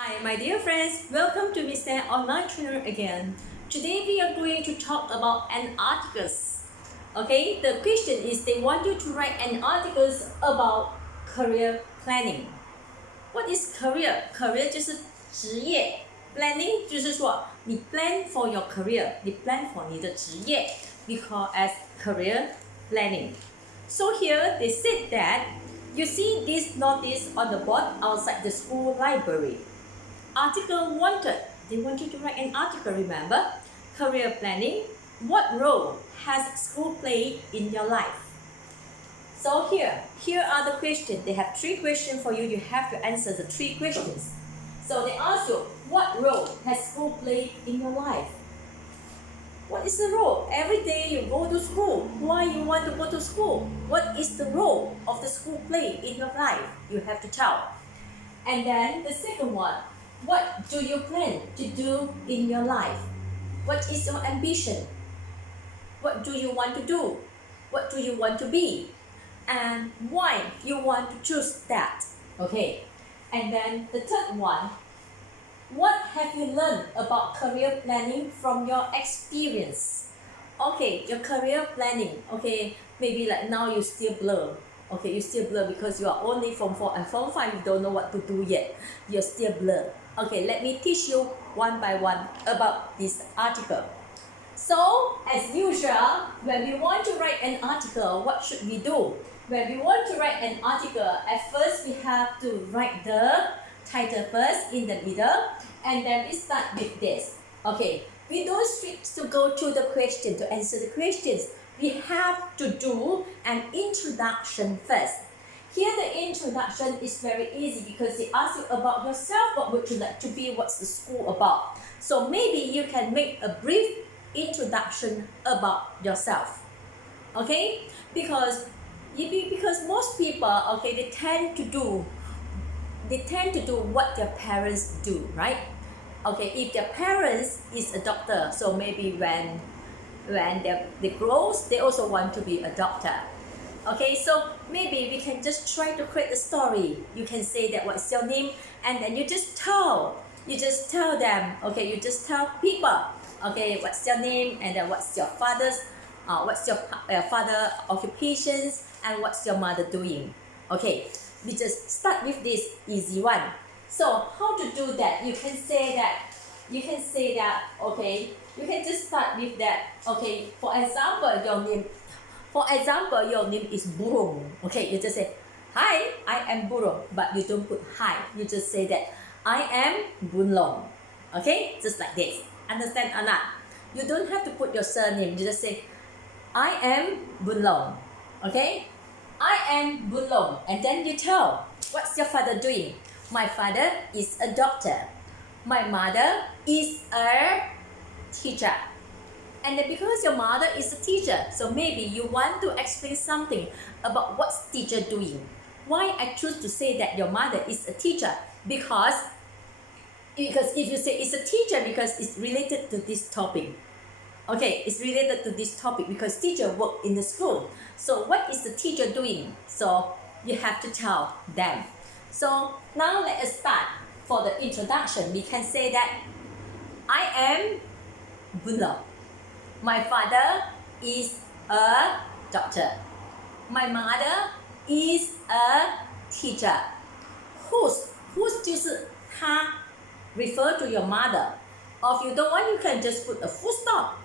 Hi, my dear friends. Welcome to Mr. Online Trainer again. Today we are going to talk about an articles. Okay, the question is they want you to write an articles about career planning. What is career? Career 就是职业 ，planning 就是说你 plan for your career，你 plan for 你的职业 ，we call as career planning. So here they said that you see this notice on the board outside the school library. Article wanted. They want you to write an article, remember? Career planning. What role has school played in your life? So here are the questions. They have 3 questions for you. You have to answer the 3 questions. So they ask you, what role has school played in your life? What is the role? Every day you go to school. Why you want to go to school? What is the role of the school play in your life? You have to tell. And then the second one, what do you plan to do in your life? What is your ambition? What do you want to do? What do you want to be? And why you want to choose that? Okay. And then the third one, what have you learned about career planning from your experience? Okay, your career planning. Okay, maybe like now you still blur. Okay, you still blur because you are only Form 4 and Form 5. You don't know what to do yet. You're still blur. Okay, let me teach you one by one about this article. So, as usual, when we want to write an article, what should we do? When we want to write an article, at first we have to write the title first in the middle, and then we start with this. Okay, we don't strict to go to the question to answer the questions. We have to do an introduction first. Here the introduction is very easy because they ask you about yourself, what would you like to be, what's the school about. So maybe you can make a brief introduction about yourself. Okay? Because most people, okay, they tend to do what their parents do, right? Okay, if their parents is a doctor, so maybe when they grow, they also want to be a doctor. Okay, so maybe we can just try to create a story. You can say that what's your name, and then you just tell them. Okay, you just tell people. Okay, what's your name, and then what's your father occupations, and what's your mother doing. Okay, we just start with this easy one. So how to do that? You can say that. Okay, you can just start with that. Okay, for example, your name is Burung. Okay, you just say, hi, I am Burung, but you don't put hi. You just say that I am Bunlong. Okay, just like this. Understand or not? You don't have to put your surname. You just say, I am Bunlong. Okay, I am Bunlong, and then you tell, what's your father doing? My father is a doctor. My mother is a teacher. And then because your mother is a teacher, so maybe you want to explain something about what's teacher doing. Why I choose to say that your mother is a teacher? Because if you say it's a teacher, because it's related to this topic. Okay, it's related to this topic because teacher work in the school. So what is the teacher doing? So you have to tell them. So now let us start. For the introduction, we can say that I am Bunlong. My father is a doctor. My mother is a teacher. Whose 就是他 refer to your mother. Or if you don't want, you can just put a full stop.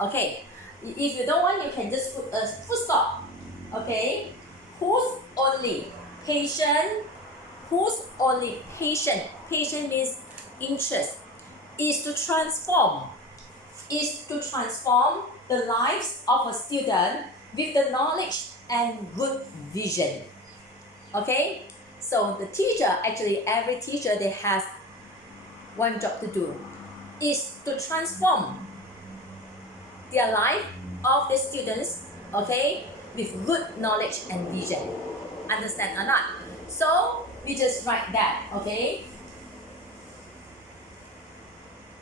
Okay. If you don't want, you can just put a full stop. Okay. Whose only patient. Whose only patient. Patient means interest. Is to transform the lives of a student with the knowledge and good vision. Okay, so the teacher, actually every teacher, they has one job to do, is to transform their life of the students, okay, with good knowledge and vision. Understand or not? So we just write that. Okay,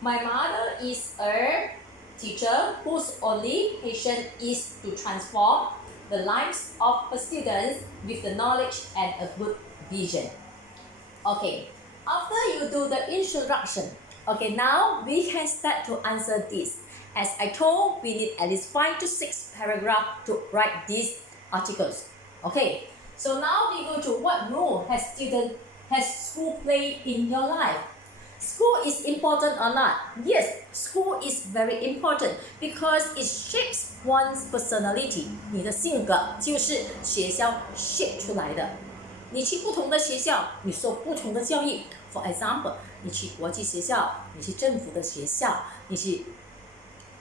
my mother is a teacher whose only passion is to transform the lives of her students with the knowledge and a good vision. Okay, After you do the introduction, okay, now we can start to answer this. As I told, we need at least 5 to 6 paragraphs to write these articles. Okay, so now we go to what role has school played in your life? School is important or not? Yes, school is very important because it shapes one's personality. 你的性格就是学校 shape 出来的。你去不同的学校，你受不同的教育。For example， 你去国际学校，你去政府的学校，你去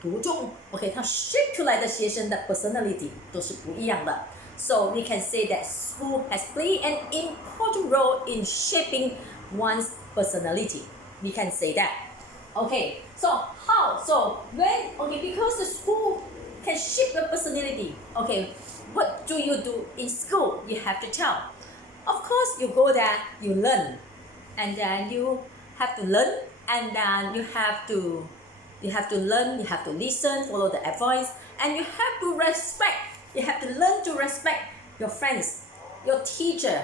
读中 ，OK， 它 shape 出来的学生的 personality 都是不一样的。So we can say that school has played an important role in shaping one's personality. We can say that. Okay, so how? So when, okay, because the school can shape your personality. Okay, what do you do in school? You have to tell. Of course, you go there, you learn, and then you have to learn, and then you have to learn, you have to listen, follow the advice, and you have to respect. You have to learn to respect your friends, your teacher,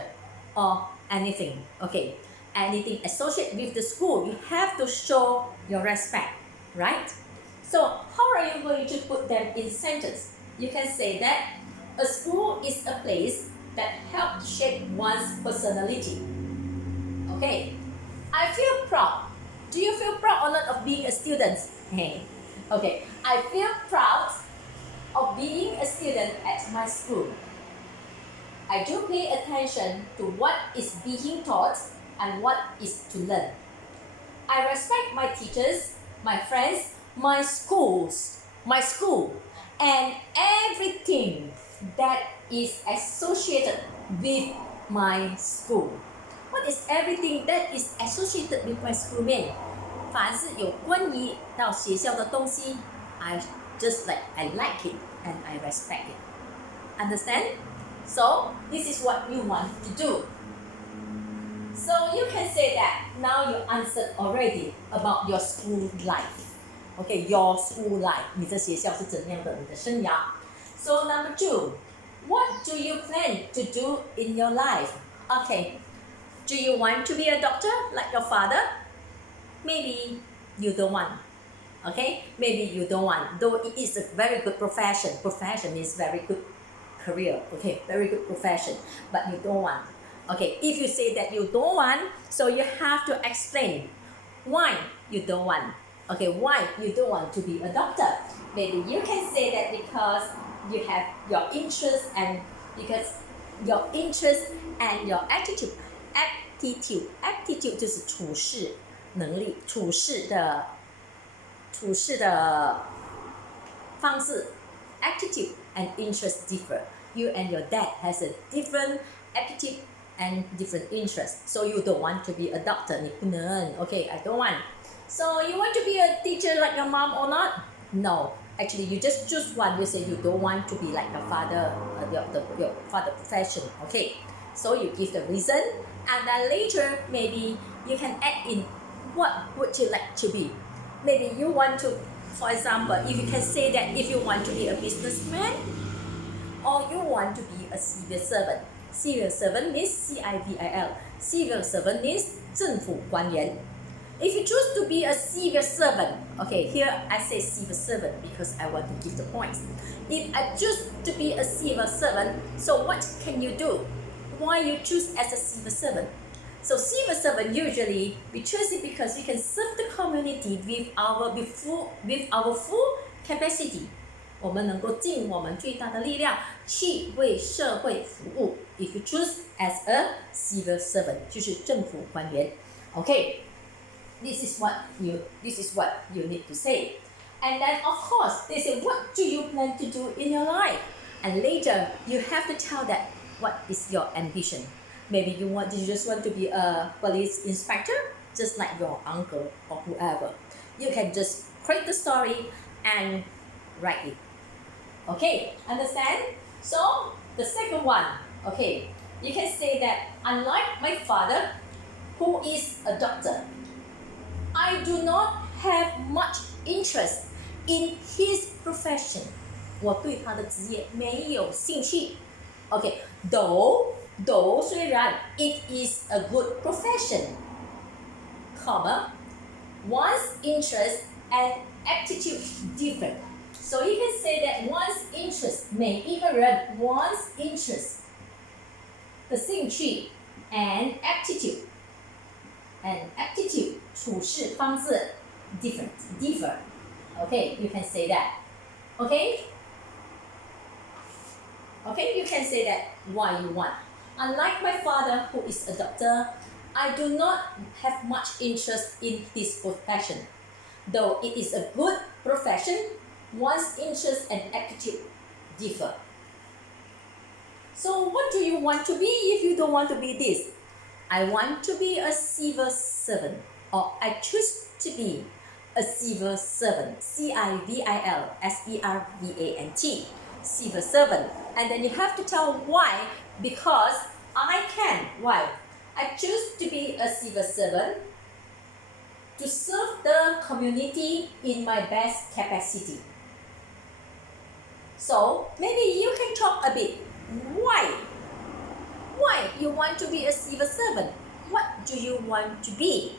or anything. Okay, anything associated with the school, you have to show your respect, right? So how are you going to put them in sentence? You can say that a school is a place that helps shape one's personality. Okay, I feel proud. Do you feel proud or not of being a student? Hey, okay, I feel proud of being a student at my school. I do pay attention to what is being taught and what is to learn. I respect my teachers, my friends, my school, and everything that is associated with my school. What is everything that is associated with my school mean? 凡是有关于到学校的东西 I like it and I respect it. Understand? So this is what you want to do. So you can say that now you answered already about your school life. Okay, your school life. 你的学校是怎样的？你的生涯。So number 2, what do you plan to do in your life? Okay, do you want to be a doctor like your father? Maybe you don't want. Okay, maybe you don't want. Though it is a very good profession. Profession is very good career. Okay, very good profession. But you don't want. Okay, if you say that you don't want, so you have to explain why you don't want. Okay, why you don't want to be a doctor? Maybe you can say that because you have your interest and your attitude. Aptitude 就是处事能力，处事的方式。Attitude and interest differ. You and your dad has a different aptitude and different interests. So you don't want to be a doctor. 你不能 Okay, I don't want. So you want to be a teacher like your mom or not? No. Actually, you just choose one. You say you don't want to be like your father, your father profession. Okay. So you give the reason, and then later maybe you can add in what would you like to be. Maybe you want to, for example, if you can say that if you want to be a businessman, or you want to be a civil servant. Civil servant means CIVIL. Civil servant means 政府官员. If you choose to be a civil servant, okay, here I say civil servant because I want to give the points. If I choose to be a civil servant, so what can you do? Why you choose as a civil servant? So civil servant usually we choose it because we can serve the community with our full capacity. 我们能够尽我们最大的力量去为社会服务。If you choose as a civil servant， 就是政府官员。Okay, this is what you need to say. And then of course they say, what do you plan to do in your life? And later you have to tell that what is your ambition. Maybe you just want to be a police inspector, just like your uncle or whoever. You can just create the story and write it. Okay, understand? So the second one, okay, you can say that unlike my father, who is a doctor, I do not have much interest in his profession. 我对他的职业没有兴趣。Okay, though 虽然 it is a good profession, comma, one's interest and aptitude different. So you can say that one's interest 每一个人 one's interest 的兴趣 and aptitude 处事方式 differ. Okay, you can say that. Okay, you can say that why you want. Unlike my father, who is a doctor, I do not have much interest in his profession. Though it is a good profession, one's interest and aptitude differ. So what do you want to be if you don't want to be this? I want to be a civil servant, or I choose to be a civil servant. Civilservant. Civil servant. And then you have to tell why. Because I can. Why? I choose to be a civil servant to serve the community in my best capacity. So maybe you can talk a bit. Why you want to be a civil servant? What do you want to be?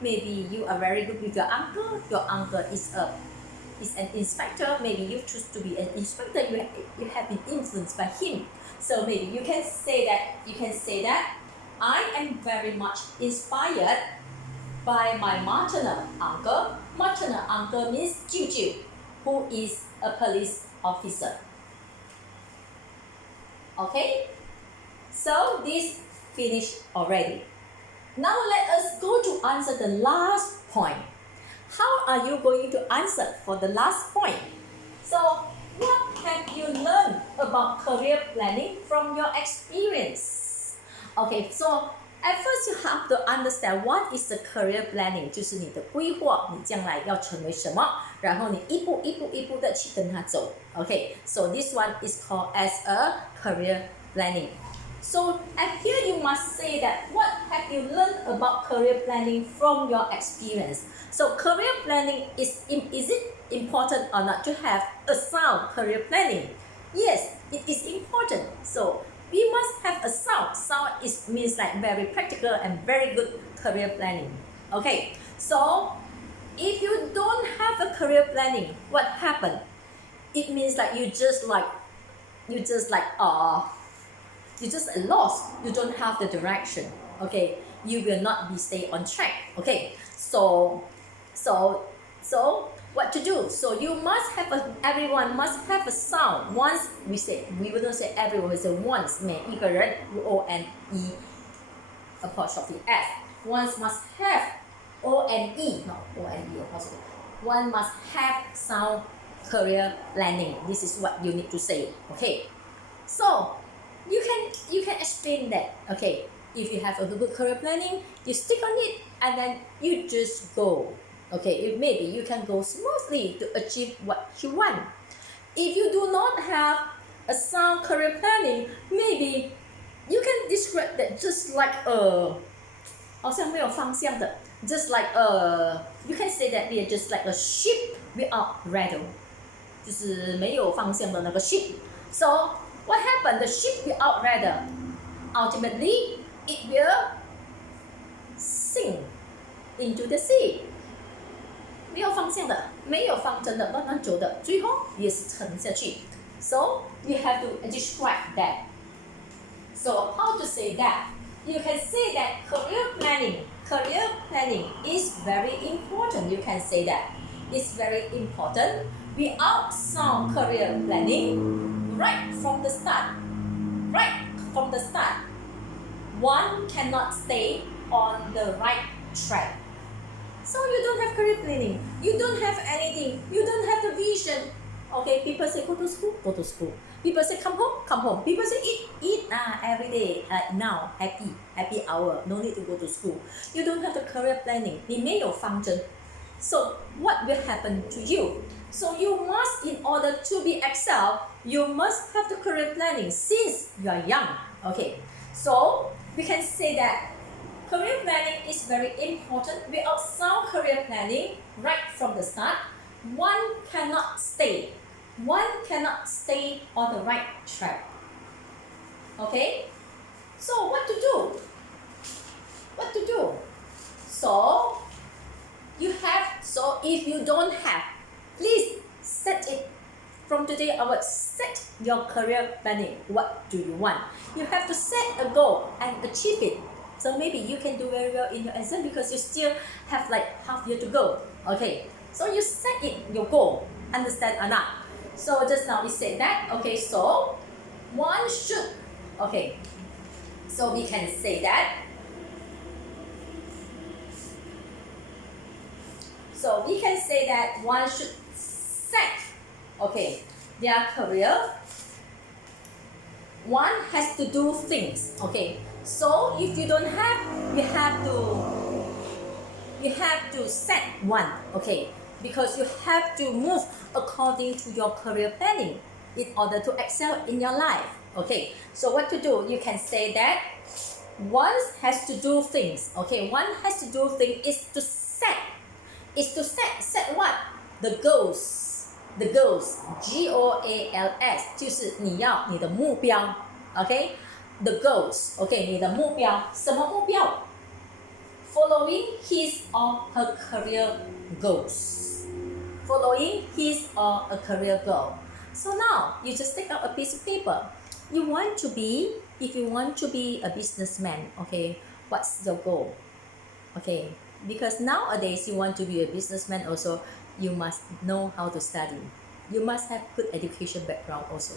Maybe you are very good with your uncle. Your uncle is an inspector. Maybe you choose to be an inspector. You have been influenced by him. So maybe you can say that I am very much inspired by my maternal uncle. Maternal uncle means 舅舅, who is a police officer. Okay, so this finished already. Now let us go to answer the last point. How are you going to answer for the last point? So what have you learned about career planning from your experience? Okay, so at first you have to understand what is the career planning. 就是你的规划，你将来要成为什么，然后你一步的去跟它走。Okay, so this one is called as a career planning. So at here you must say that what have you learned about career planning from your experience? So career planning is it important or not to have a sound career planning? Yes, it is important. So we must have a sound. Sound means like very practical and very good career planning. Okay, so if you don't have a career planning, what happened? It means like you just lost. You don't have the direction. Okay, you will not be stay on track. Okay, so what to do? So you must have everyone must have a sound. Once we wouldn't say everyone, we say once 每一个人 ONE apostrophe S. Once must have ONE, not ONE apostrophe. One must have sound career planning. This is what you need to say. Okay, so you can explain that. Okay, if you have a good career planning, you stick on it and then you just go. Okay, maybe you can go smoothly to achieve what you want. If you do not have a sound career planning, maybe you can describe that just like 好像没有方向的 just like you can say that we are just like a ship without rudder 就是没有方向的那个 ship. So what happened? The ship without rudder, ultimately it will sink into the sea. 没有方向的，没有方针的，慢慢走的，最后也是沉下去。So you have to describe that. So how to say that? You can say that career planning is very important. You can say that it's very important. Without sound career planning, right from the start, one cannot stay on the right track. So you don't have career planning, you don't have anything, you don't have a vision. Okay, people say go to school. People say come home. People say eat every day. Now happy hour, no need to go to school. You don't have the career planning. 你没有方针。So what will happen to you? So you must, in order to be excel, you must have the career planning since you are young. Okay, so we can say that career planning is very important. Without sound career planning, right from the start, one cannot stay on the right track. Okay, so what to do? So if you don't have, please set it. From today onwards, set your career planning. What do you want? You have to set a goal and achieve it. So maybe you can do very well in your exam because you still have like half year to go. Okay, so you set it, your goal. Understand or not? So just now we said that. Okay, so one should. Okay, so we can say that. So we can say that one should set, okay, their career. One has to do things, okay. So if you don't have, you have to set one, okay, because you have to move according to your career planning in order to excel in your life, okay. So what to do? You can say that one has to do things, okay. One has to do things is to set. Set what? The goals. The goals. GOALS 就是你的目标 ，OK。The goals, OK， 你的目标什么目标 ？Following his or her career goals. Following his or a career goal. So now you just take out a piece of paper. If you want to be a businessman, okay, what's your goal? Okay, because nowadays you want to be a businessman also, you must know how to study. You must have good education background also.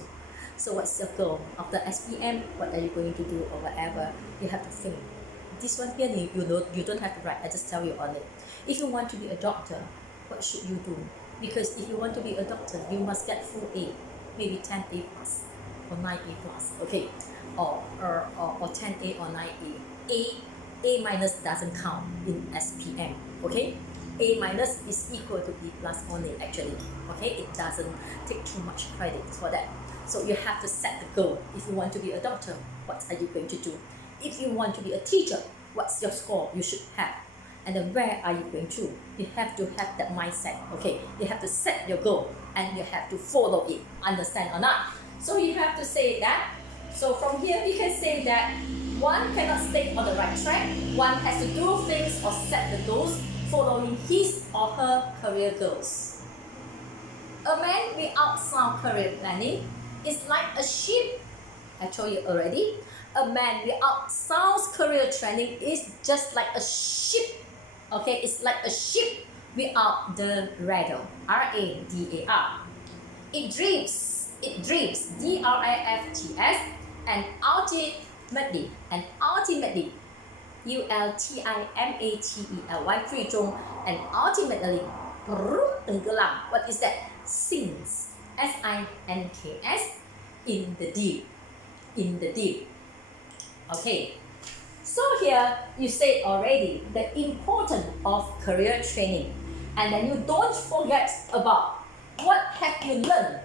So what's your goal? After SPM, what are you going to do or whatever? You have to think. This one here, you don't have to write. I just tell you on it. If you want to be a doctor, what should you do? Because if you want to be a doctor, you must get full A, maybe 10A plus or 9A plus, okay, or 10A or 9A. A minus doesn't count in SPM, okay? A minus is equal to B plus only actually, okay? It doesn't take too much credit for that. So you have to set the goal. If you want to be a doctor, what are you going to do? If you want to be a teacher, what's your score you should have? And then where are you going to? You have to have that mindset, okay? You have to set your goal and you have to follow it. Understand or not? So you have to say that. So from here we can say that one cannot stay on the right track. One has to do things or set the goals following his or her career goals. A man without sound career planning is like a sheep. I told you already. A man without sound career training is just like a sheep. Okay, it's like a sheep without the radar. R-A-D-A-R. It drifts, D-R-I-F-T-S, and ultimately, U-L-T-I-M-A-T-E-L-Y 最终 and ultimately tenggelam. What is that? Sinks, S-I-N-K-S, in the deep. Okay, so here you said already the importance of career training, and then you don't forget about what have you learned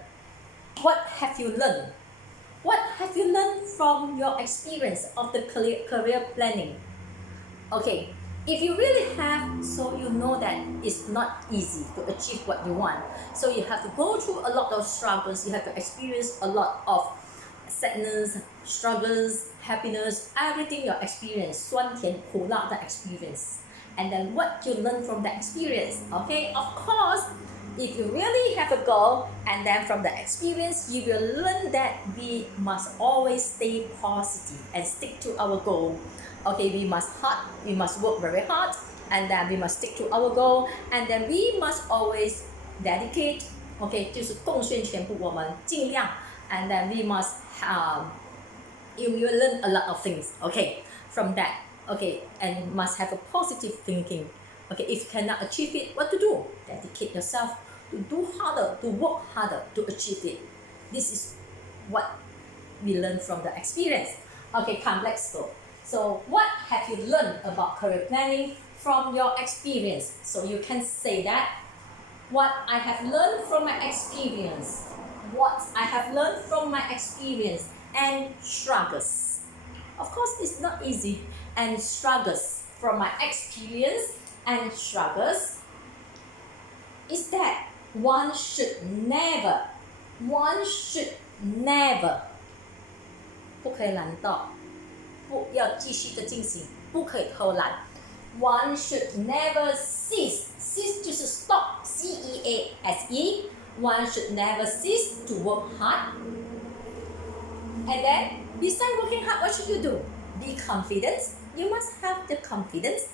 from your experience of the career planning. Okay, if you really have, so you know that it's not easy to achieve what you want. So you have to go through a lot of struggles. You have to experience a lot of sadness, struggles, happiness, everything you experience, 酸甜苦辣的 experience. And then what you learn from that experience. Okay, of course, if you really have a goal, and then from the experience, you will learn that we must always stay positive and stick to our goal. Okay, we must work very hard, and then we must stick to our goal, and then we must always dedicate. Okay, 就是贡献全部我们尽量 and then we must you will learn a lot of things, okay, from that, okay, and must have a positive thinking. Okay, if you cannot achieve it, what to do? Dedicate yourself to do harder, to work harder to achieve it. This is what we learn from the experience. Okay, come, let's go. So what have you learned about career planning from your experience? So you can say that what I have learned from my experience. And struggles. Of course, it's not easy. And struggles from my experience and struggles is that one should never 不可以懒惰，不要继续的进行，不可以偷懒。One should never cease 就是 stop CEASE. One should never cease to work hard. And then, besides working hard, what should you do? Be confident. You must have the confidence.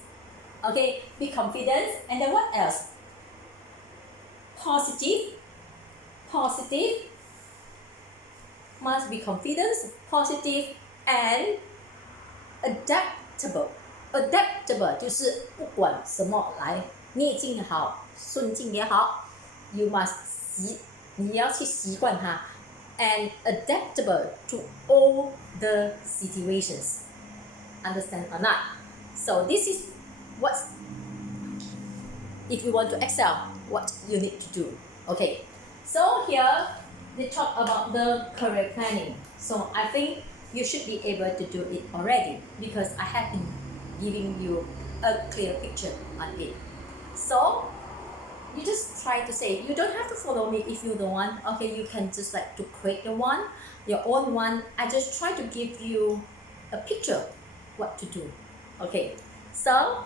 Okay, be confident. And then what else? Positive. Must be confident, positive, and adaptable. Adaptable 就是不管什么来，逆境也好，顺境也好 ，you must 你要去习惯它 ，and adaptable to all the situations. Understand or not? So this is what if you want to excel, what you need to do. Okay. So here they talk about the career planning. So I think you should be able to do it already because I have been giving you a clear picture on it. So you just try to say, you don't have to follow me if you don't want. Okay, you can just like to create your own one. I just try to give you a picture what to do. Okay, so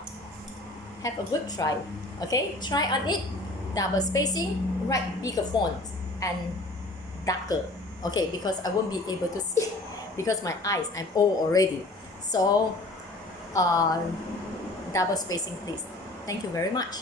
have a good try. Okay, try on it. Double spacing, write bigger fonts and darker. Okay, because I won't be able to see because my eyes, I'm old already. So double spacing please. Thank you very much.